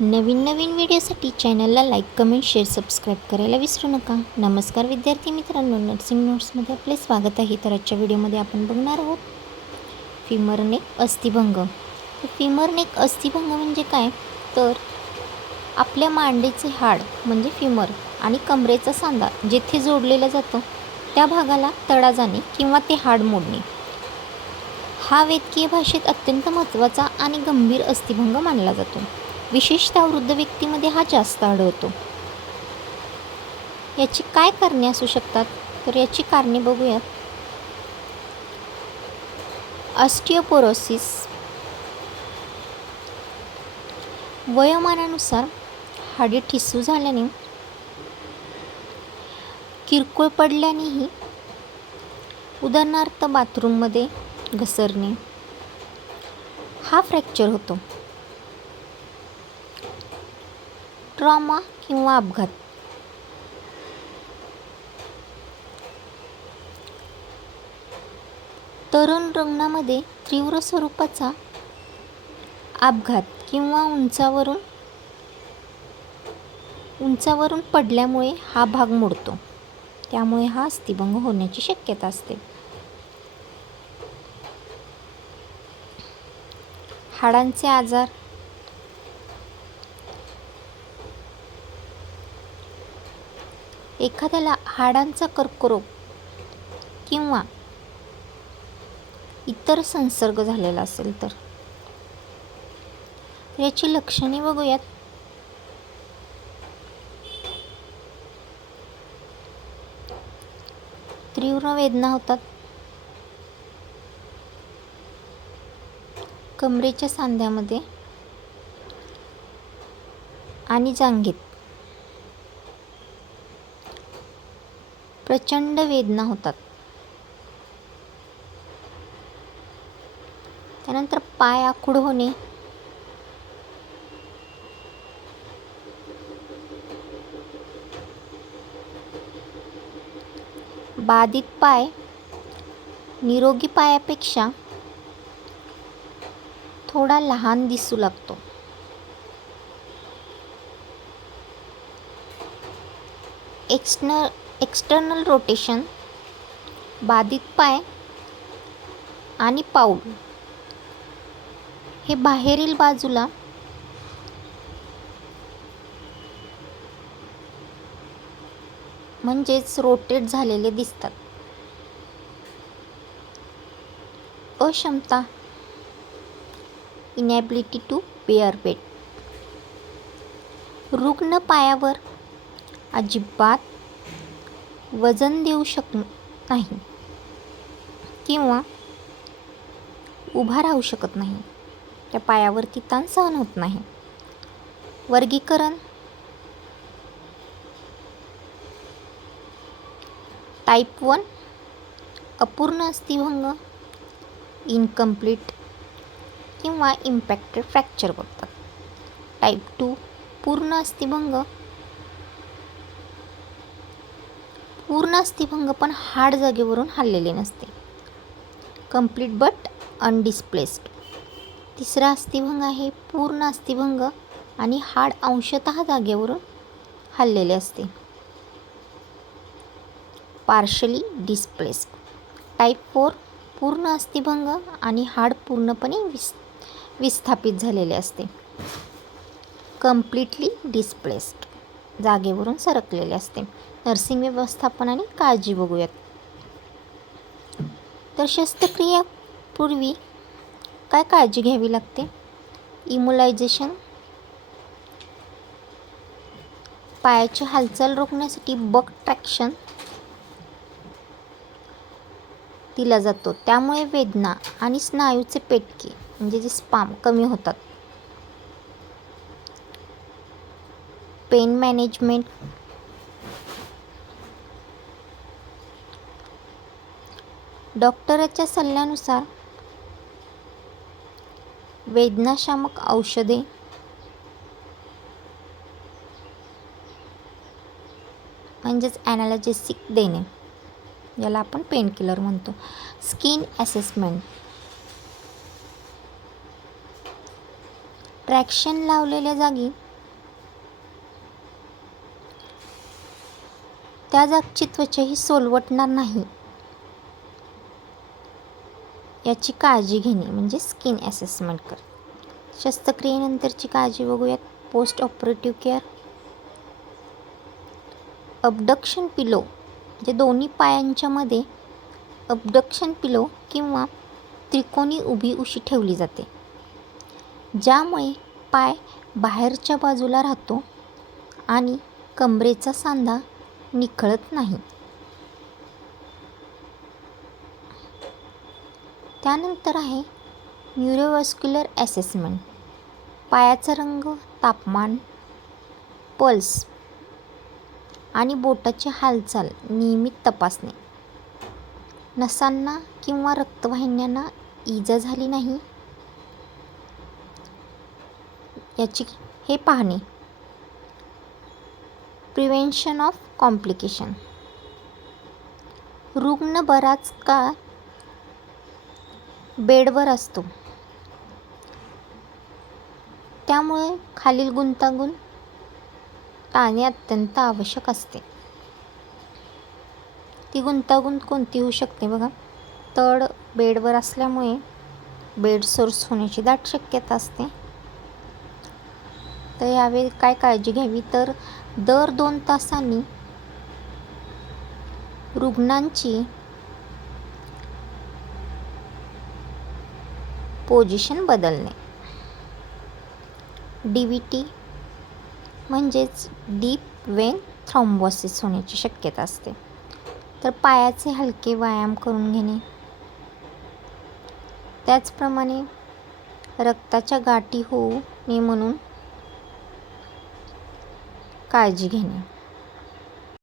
नवीन नवीन व्हिडिओसाठी चॅनलला like, comment, share, subscribe करायला विसरू नका. नमस्कार विद्यार्थी मित्रांनो, नर्सिंग नोट्समध्ये आपले स्वागत आहे. तर आजच्या व्हिडिओमध्ये आपण बघणार आहोत फिमर नेक अस्थिभंग. फिमर नेक अस्थिभंग म्हणजे काय, तर आपल्या मांडीचे हाड म्हणजे फिमर आणि कमरेचा सांधा जेथे जोडलेला जातो त्या भागाला तडा जाणे किंवा ते हाड मोडणे हा वैद्यकीय भाषेत अत्यंत महत्त्वाचा आणि गंभीर अस्थिभंग मानला जातो. विशेषतः वृद्ध व्यक्तीमध्ये हा जास्त आढळतो. याची काय कारणे असू शकतात, तर याची कारणे बघूयात. ऑस्टिओपोरोसिस, वयोमानानुसार हाडे ठिसूळ झाल्याने, किरकोळ पडल्यानेही, उदाहरणार्थ बाथरूममध्ये घसरणे, हा फ्रॅक्चर होतो. ट्रॉमा किंवा अपघात, तरुण रुग्णामध्ये तीव्र स्वरूपाचा अपघात किंवा उंचावरून पडल्यामुळे हा भाग मोडतो, त्यामुळे हा अस्थिभंग होण्याची शक्यता असते. हाडांचे आजार, एखाद्याला हाडांचा कर्करोग किंवा इतर संसर्ग झालेला असेल तर याची लक्षणे बघूयात. तीव्र वेदना होतात, कमरेच्या सांध्यामध्ये आणि जांघेत प्रचंड वेदना होतात. त्यानंतर पाय आखूड होणे, बाधित पाय निरोगी पायापेक्षा थोडा लहान दिसू लागतो. एक्स्टर्नल रोटेशन, बाधित पाय आणि पाऊल हे बाहेरील बाजूला म्हणजेच रोटेट झालेले दिसतात. अक्षमता, इनॅबिलिटी टू बेअर वेट, रुग्ण पायावर अजिबात वजन देऊ शकत नाही किंवा उभा राहू शकत नाही, त्या पायावरती ताण सहन होत नाही. वर्गीकरण, टाईप 1 अपूर्ण अस्थिभंग, इनकम्प्लीट किंवा इम्पॅक्टेड फ्रॅक्चर बोलतात. टाईप 2 पूर्ण अस्थिभंग, पूर्ण अस्थिभंग पण हाड जागेवरून हललेले नसते, कम्प्लीट बट अनडिस्प्लेस्ड. तिसरा अस्थिभंग आहे पूर्ण अस्थिभंग आणि हाड अंशतः जागेवरून हललेले असते, पार्शली डिस्प्लेस्ड. टाईप 4 पूर्ण अस्थिभंग आणि हाड पूर्णपणे विस्थापित झालेले असते, कम्प्लिटली डिस्प्लेस्ड, जागेवरून सरकलेले असते. नर्सिंग व्यवस्थापन आणि काळजी बघूयात. तर शस्त्रक्रियापूर्वी काय काळजी घ्यावी लागते. इमोलायझेशन, पायाची हालचाल रोखण्यासाठी बक ट्रॅक्शन दिला जातो, त्यामुळे वेदना आणि स्नायूचे पेटके म्हणजे जे स्पाम कमी होतात. पेन मॅनेजमेंट, डॉक्टरांच्या सल्ल्यानुसार वेदनाशामक औषधे, म्हणजेच ॲनाल्जेसिक देणे, याला आपण पेनकिलर म्हणतो. स्किन असेसमेंट, ट्रॅक्शन लावलेल्या जागी त्या जागची त्वचा ही सोलवटणार नाही याची काळजी घेणे म्हणजे स्किन असेसमेंट कर. शस्त्रक्रियेनंतरची काळजी बघूयात. Post operative care. अबडक्शन पिलो म्हणजे दोन्ही पायांच्या मध्ये अबडक्शन पिलो किंवा त्रिकोणी उभी उशी ठेवली जाते, ज्यामुळे पाय बाहेरच्या बाजूला राहतो आणि कमरेचा सांधा निखळत नाही. त्यानंतर आहे न्यूरोव्हास्क्युलर असेसमेंट. पायाचा रंग, तापमान, पल्स आणि बोटाची हालचाल नियमित तपासणे. नसांना किंवा रक्तवाहिन्यांना इजा झाली नाही याची हे पाहणे. Prevention of complication. रुग्ण बराच काळ बेडवर असतो, त्यामुळे खालील गुंतागुंत टाळणे अत्यंत आवश्यक असते. ती गुंतागुंत कोणती होऊ शकते बघा. तड बेडवर असल्यामुळे बेड सोर्स होण्याची दाट शक्यता असते. तर यावेळी काय काळजी घ्यावी तर दर 2 तासांनी रुग्णांची पोझिशन बदलणे. DVT म्हणजेच डीप वेन थ्रॉम्बोसिस होण्याची शक्यता असते. तर पायाचे हलके व्यायाम करून घेणे. त्याचप्रमाणे रक्ताच्या गाठी होऊ नये म्हणून काळजी घेणे.